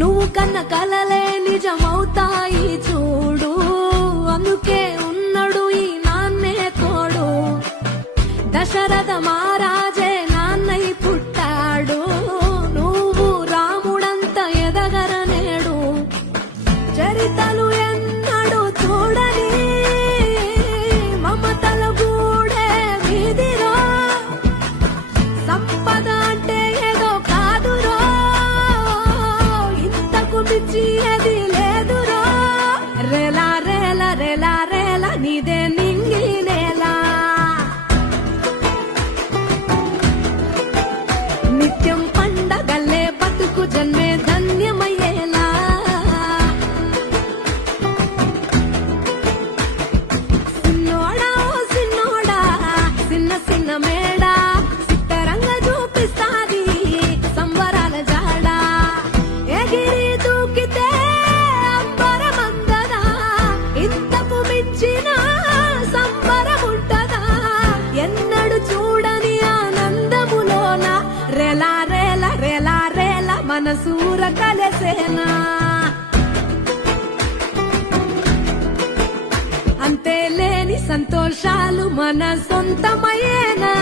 నువ్వు కన్న కలలే నిజమవుతాయి చూడు, అందుకే ఉన్నాడు ఈ నాన్నే తోడు. దశరథ మహారాజే నాన్నై పుట్టాడు, నువ్వు రాముడంత ఎదగరనేడు. చరితలు ఎన్నడు చూడని మమతల గూడే వీధిలో, సంపద అంటే ఏదో కాదురో, ఇంతకు మించి ఏది లేదురో. రేలా రేలా రేలా రేలా నీదే నింగి నేలా, నిత్యం పండగల్లే బతుకు జన్మే ధన్యమయ్యేలా. సిన్నోడా ఓ సిన్నోడా సిన్న సిన్న మేడా, సిత్తరంగా చూపిస్తాది సంబరాల జాడా. ఎగిరి దూకితే అంబరమందదా, ఇంతకు మించిన సంబరముంటదా. ఎన్నడు చూడని ఆనందములోన రేలా రేలా రేలా రేలా మనసూర కలసేనా. అంతే లేని సంతోషాలు మన సొంతమయ్యేనా.